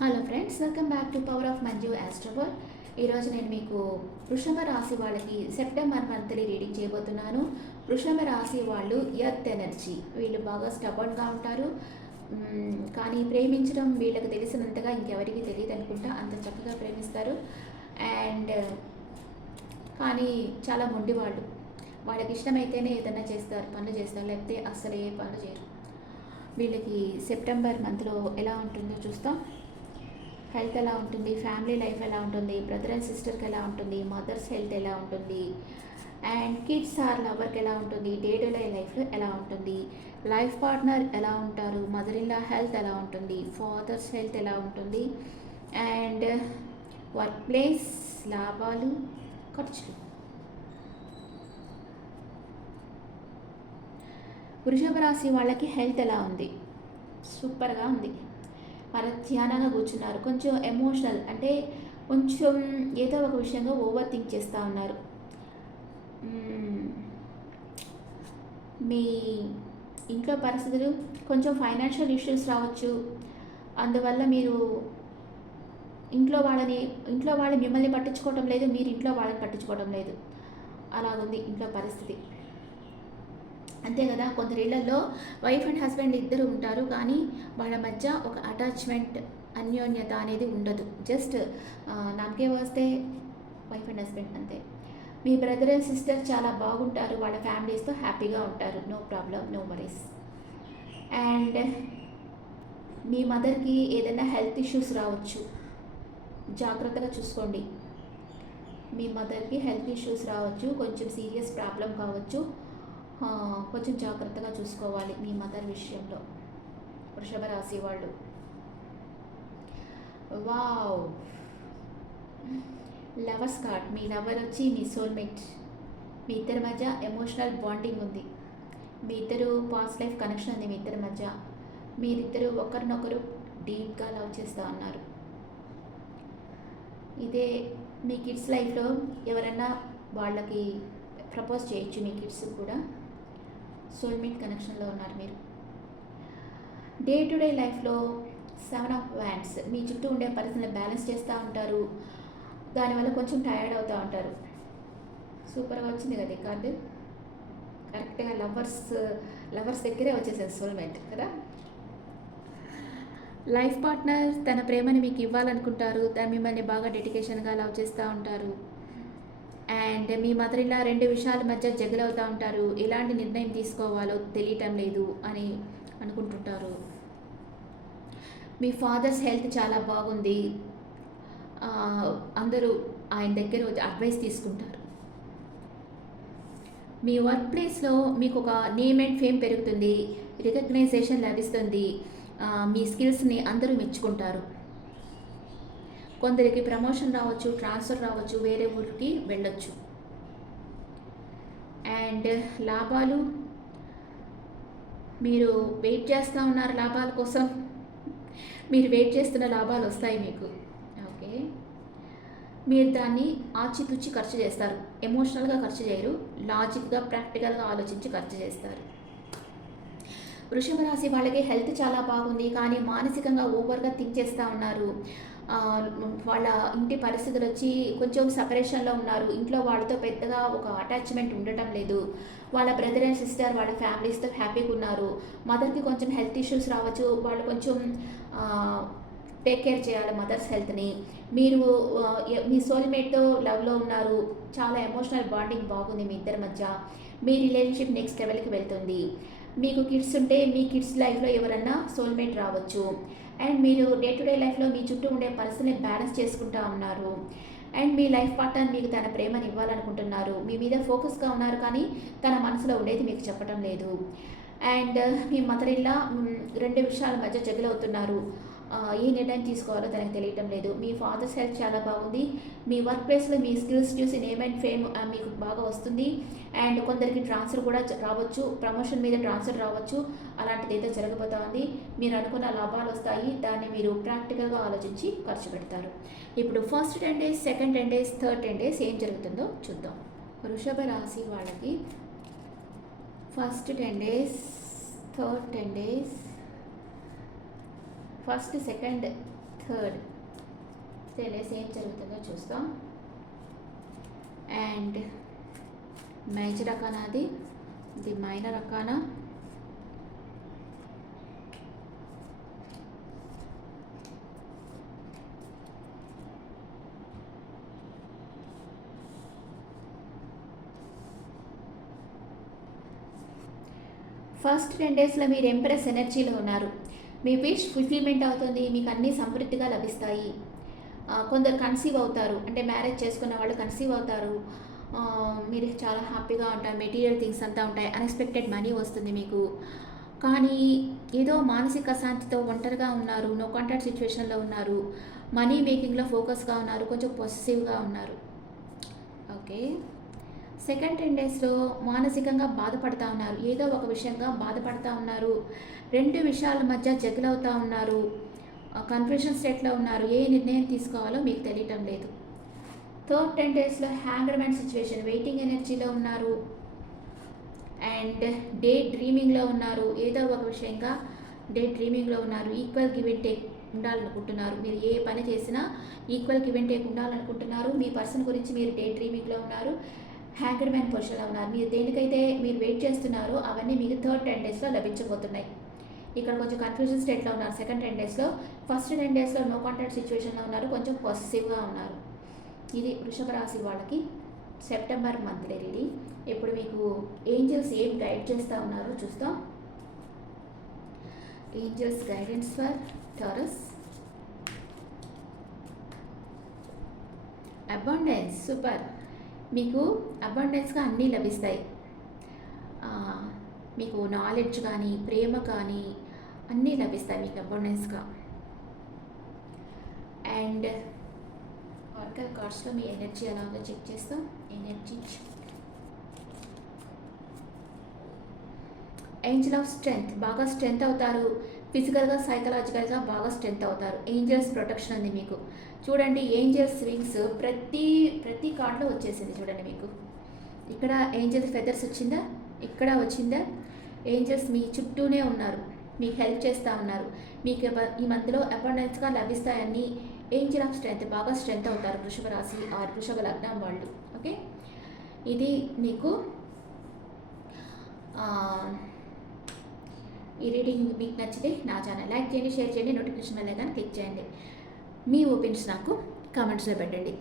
Hello friends, welcome back to power of Manju Astrover. ఈరోజు నేను మీకు వృషభ రాశి వాళ్ళకి సెప్టెంబర్ మంత్లీ రీడింగ్ చేయబోతున్నాను. వృషభ రాశి వాళ్ళు ఎర్త్ ఎనర్జీ, వీళ్ళు బాగా స్టబర్న్గా ఉంటారు. కానీ ప్రేమించడం వీళ్ళకి తెలిసినంతగా ఇంకెవరికి తెలియదు అనుకుంటా, అంత చక్కగా ప్రేమిస్తారు. అండ్ కానీ చాలా మొండి వాళ్ళు, వాళ్ళకి ఇష్టమైతేనే ఏదైనా చేస్తారు, పనులు చేస్తారు, లేకపోతే అస్సలు ఏ పనులు చేయరు. వీళ్ళకి సెప్టెంబర్ మంత్లో ఎలా ఉంటుందో చూస్తాం. హెల్త్ ఎలా ఉంటుంది, ఫ్యామిలీ లైఫ్ ఎలా ఉంటుంది, బ్రదర్ అండ్ సిస్టర్కి ఎలా ఉంటుంది, మదర్స్ హెల్త్ ఎలా ఉంటుంది, అండ్ కిడ్స్ ఆర్ లవర్కి ఎలా ఉంటుంది, డే టు డే లైఫ్లో ఎలా ఉంటుంది, లైఫ్ పార్ట్నర్ ఎలా ఉంటారు, మదర్ ఇన్ లా హెల్త్ ఎలా ఉంటుంది, ఫాదర్స్ హెల్త్ ఎలా ఉంటుంది, అండ్ వర్క్ ప్లేస్, లాభాలు, ఖర్చులు. వృషభ రాశి వాళ్ళకి హెల్త్ ఎలా ఉంది? సూపర్గా ఉంది. ధ్యానంగా కూర్చున్నారు. కొంచెం ఎమోషనల్, అంటే కొంచెం ఏదో ఒక విషయంగా ఓవర్ థింక్ చేస్తూ ఉన్నారు. మీ ఇంట్లో పరిస్థితులు, కొంచెం ఫైనాన్షియల్ ఇష్యూస్ రావచ్చు. అందువల్ల మీరు ఇంట్లో వాళ్ళు మిమ్మల్ని పట్టించుకోవడం లేదు, మీరు ఇంట్లో వాళ్ళని పట్టించుకోవడం లేదు. అలాగుంది ఇంట్లో పరిస్థితి. అంతే కదా, కొందరిళ్లలో వైఫ్ అండ్ హస్బెండ్ ఇద్దరు ఉంటారు, కానీ వాళ్ళ మధ్య ఒక అటాచ్మెంట్, అన్యోన్యత అనేది ఉండదు. జస్ట్ నాకే వస్తే వైఫ్ అండ్ హస్బెండ్ అంతే. మీ బ్రదర్ అండ్ సిస్టర్ చాలా బాగుంటారు, వాళ్ళ ఫ్యామిలీస్తో హ్యాపీగా ఉంటారు, no problem, no worries. And మీ మదర్కి ఏదైనా హెల్త్ ఇష్యూస్ రావచ్చు, జాగ్రత్తగా చూసుకోండి. మీ మదర్కి హెల్త్ ఇష్యూస్ రావచ్చు, కొంచెం సీరియస్ ప్రాబ్లం కావచ్చు, కొంచెం జాగ్రత్తగా చూసుకోవాలి మీ మదర్ విషయంలో వృషభ రాశి వాళ్ళు. Wow, lovers card. మీ లవర్ వచ్చి మీ సోల్మేట్. మీ ఇద్దరి మధ్య ఎమోషనల్ బాండింగ్ ఉంది, మీ ఇద్దరు పాస్ట్ లైఫ్ కనెక్షన్ ఉంది మీ ఇద్దరి మధ్య. మీరిద్దరు ఒకరినొకరు డీప్గా లవ్ చేస్తూ ఉన్నారు. ఇదే మీ కిడ్స్ లైఫ్లో ఎవరన్నా వాళ్ళకి ప్రపోజ్ చేయొచ్చు, మీ కిడ్స్ కూడా సోల్మేట్ కనెక్షన్లో ఉన్నారు మీరు. డే టు డే లైఫ్లో 7 ఆఫ్ వ్యాండ్స్, మీ చుట్టూ ఉండే పరిస్థితిని బ్యాలెన్స్ చేస్తూ ఉంటారు, దానివల్ల కొంచెం టయర్డ్ అవుతూ ఉంటారు. సూపర్గా వచ్చింది కదా ఈ కార్డు, కరెక్ట్గా లవర్స్ దగ్గరే వచ్చేసారు సోల్మేట్ కదా. లైఫ్ పార్ట్నర్ తన ప్రేమని మీకు ఇవ్వాలనుకుంటారు, మిమ్మల్ని బాగా డెడికేషన్గా లవ్ చేస్తూ ఉంటారు. అండ్ మీ మదర్ ఇలా 2 విషయాల మధ్య జగలవుతూ ఉంటారు, ఎలాంటి నిర్ణయం తీసుకోవాలో తెలియటం లేదు అని అనుకుంటుంటారు. మీ ఫాదర్స్ హెల్త్ చాలా బాగుంది, అందరూ ఆయన దగ్గర అడ్వైస్ తీసుకుంటారు. మీ వర్క్ ప్లేస్లో మీకు ఒక నేమ్ అండ్ ఫేమ్ పెరుగుతుంది, రికగ్నైజేషన్ లభిస్తుంది, మీ స్కిల్స్ని అందరూ మెచ్చుకుంటారు. కొందరికి ప్రమోషన్ రావచ్చు, ట్రాన్స్ఫర్ రావచ్చు, వేరే ఊరికి వెళ్ళొచ్చు. అండ్ లాభాలు, మీరు వెయిట్ చేస్తూ ఉన్నారు లాభాల కోసం, మీరు వెయిట్ చేస్తున్న లాభాలు వస్తాయి మీకు. ఓకే, మీరు దాన్ని ఆచితూచి ఖర్చు చేస్తారు, ఎమోషనల్గా ఖర్చు చేయరు, లాజిక్గా ప్రాక్టికల్గా ఆలోచించి ఖర్చు చేస్తారు. వృషభ రాశి వాళ్ళకి హెల్త్ చాలా బాగుంది, కానీ మానసికంగా ఓవర్గా థింక్ చేస్తూ ఉన్నారు. వాళ్ళ ఇంటి పరిస్థితులు వచ్చి కొంచెం సపరేషన్లో ఉన్నారు, ఇంట్లో వాళ్ళతో పెద్దగా ఒక అటాచ్మెంట్ ఉండటం లేదు. వాళ్ళ బ్రదర్ అండ్ సిస్టర్ వాళ్ళ ఫ్యామిలీస్తో హ్యాపీగా ఉన్నారు. మదర్కి కొంచెం హెల్త్ ఇష్యూస్ రావచ్చు, వాళ్ళు కొంచెం టేక్ కేర్ చేయాలి మదర్స్ హెల్త్ని. మీరు మీ సోల్మేట్తో లవ్లో ఉన్నారు, చాలా ఎమోషనల్ బాండింగ్ బాగుంది మీ ఇద్దరి మధ్య. మీ రిలేషన్షిప్ నెక్స్ట్ లెవెల్కి వెళ్తుంది. మీకు కిడ్స్ ఉంటే మీ కిడ్స్ లైఫ్లో ఎవరన్నా సోల్మేట్ రావచ్చు. అండ్ మీరు డే టు డే లైఫ్లో మీ చుట్టూ ఉండే పరిస్థితిని బ్యాలెన్స్ చేసుకుంటూ ఉన్నారు. అండ్ మీ లైఫ్ పార్ట్నర్ మీకు తన ప్రేమను ఇవ్వాలనుకుంటున్నారు, మీ మీద ఫోకస్గా ఉన్నారు, కానీ తన మనసులో ఉండేది మీకు చెప్పడం లేదు. అండ్ మీ మదర్ ఇల్లా 2 విషయాల మధ్య జగలవుతున్నారు, ఏ నిర్ణయం తీసుకోవాలో తనకు తెలియటం లేదు. మీ ఫాదర్స్ హెల్త్ చాలా బాగుంది, మీ వర్క్ ప్లేస్లో మీ స్కిల్స్ చూసి నేమ్ అండ్ ఫేమ్ మీకు బాగా వస్తుంది. అండ్ కొందరికి ట్రాన్స్ఫర్ కూడా రావచ్చు, ప్రమోషన్ మీద ట్రాన్స్ఫర్ రావచ్చు, అలాంటిది ఏదో జరగబోతా ఉంది. మీరు అనుకున్న లాభాలు వస్తాయి, దాన్ని మీరు ప్రాక్టికల్గా ఆలోచించి ఖర్చు పెడతారు. ఇప్పుడు first 10 days, second 10 days, third 10 days ఏం జరుగుతుందో చూద్దాం. వృషభ రాశి వాళ్ళకి first 10 days, third 10 days, first second third. 10 days ఏం జరుగుతుందో చూస్తాం. అండ్ మేజర్ అకానా అది, ఇది మైనర్ అకానా. ఫస్ట్ 10 డేస్లో మీరు ఎంప్రెస్ ఎనర్జీలో ఉన్నారు. మీ విష్ ఫుల్ఫిల్మెంట్ అవుతుంది, మీకు అన్నీ సమృద్ధిగా లభిస్తాయి. కొందరు కన్సీవ్ అవుతారు, అంటే మ్యారేజ్ చేసుకున్న వాళ్ళు కన్సీవ్ అవుతారు. మీరు చాలా హ్యాపీగా ఉంటారు, మెటీరియల్ థింగ్స్ అంతా ఉంటాయి, అన్ఎక్స్పెక్టెడ్ మనీ వస్తుంది మీకు. కానీ ఏదో మానసిక అశాంతితో ఒంటరిగా ఉన్నారు, నో కాంటాక్ట్ సిచ్యువేషన్లో ఉన్నారు, మనీ మేకింగ్లో ఫోకస్గా ఉన్నారు, కొంచెం పొసెసివ్గా ఉన్నారు. ఓకే. సెకండ్ 10 డేస్లో మానసికంగా బాధపడుతూ ఉన్నారు, ఏదో ఒక విషయంగా బాధపడుతూ ఉన్నారు, 2 విషయాల మధ్య జగిలవుతూ ఉన్నారు, కన్ఫ్యూషన్ స్టేట్లో ఉన్నారు, ఏ నిర్ణయం తీసుకోవాలో మీకు తెలియటం లేదు. థర్డ్ 10 డేస్లో హ్యాంగర్మ్యాన్ సిచ్యువేషన్, వెయిటింగ్ ఎనర్జీలో ఉన్నారు. అండ్ డే డ్రీమింగ్లో ఉన్నారు, ఏదో ఒక విషయంగా డే డ్రీమింగ్లో ఉన్నారు. ఈక్వల్ గివ్ అండ్ టేక్ ఉండాలనుకుంటున్నారు, మీరు ఏ పని చేసినా ఈక్వల్ గివ్ అండ్ టేక్ ఉండాలనుకుంటున్నారు. మీ పర్సన్ గురించి మీరు డే డ్రీమింగ్లో ఉన్నారు, హ్యాంగర్ మ్యాన్ పొజిషన్లో ఉన్నారు. మీరు దేనికైతే మీరు వెయిట్ చేస్తున్నారో అవన్నీ మీకు థర్డ్ 10 డేస్లో లభించబోతున్నాయి. ఇక్కడ కొంచెం కన్ఫ్యూజన్ స్టేట్లో ఉన్నారు సెకండ్ 10 డేస్లో. ఫస్ట్ 10 డేస్లో నో కాంటాక్ట్ సిచ్యువేషన్లో ఉన్నారు, కొంచెం పాజిటివ్గా ఉన్నారు. ఇది వృషభ రాశి వాళ్ళకి సెప్టెంబర్ మంత్లీ రీడింగ్. ఇప్పుడు మీకు ఏంజల్స్ ఏం గైడ్ చేస్తూ ఉన్నారో చూస్తాం. Angels guidance for taurus. Abundance, super. మీకు అబాండెన్స్గా అన్నీ లభిస్తాయి. మీకు నాలెడ్జ్ కానీ ప్రేమ కానీ అన్నీ లభిస్తాయి మీకు అబాండెన్స్గా. అండ్ ఆర్కర్ కార్డ్స్లో మీ ఎనర్జీ ఎలా ఉందో చెక్ చేస్తాం. ఎనర్జీ ఏంజల్ ఆఫ్ స్ట్రెంగ్త్, బాగా స్ట్రెంగ్త్ అవుతారు, ఫిజికల్గా సైకలాజికల్గా బాగా స్ట్రెంగ్త్ అవుతారు. ఏంజల్స్ ప్రొటెక్షన్ ఉంది మీకు. చూడండి ఏంజల్స్ వింగ్స్ ప్రతి కార్డులో వచ్చేసింది చూడండి మీకు. ఇక్కడ ఏంజల్స్ ఫెదర్స్ వచ్చిందా, ఇక్కడ వచ్చిందా. ఏంజల్స్ మీ చుట్టూనే ఉన్నారు, మీకు హెల్ప్ చేస్తూ ఉన్నారు. మీకు ఈ మంత్లో అబాండెన్స్గా లభిస్తాయని. ఏంజల్ ఆఫ్ స్ట్రెంగ్త్, బాగా స్ట్రెంగ్త్ అవుతారు వృషభ రాశి ఆర్ వృషభ లగ్నం వాళ్ళు. ఓకే, ఇది మీకు ఈ రీడింగ్ మీకు నచ్చితే నా ఛానల్ లైక్ చేయండి, షేర్ చేయండి, నోటిఫికేషన్ బెల్ ఐకాన్ క్లిక్ చేయండి. మీ ఒపీనియన్స్ నాకు కామెంట్స్లో పెట్టండి.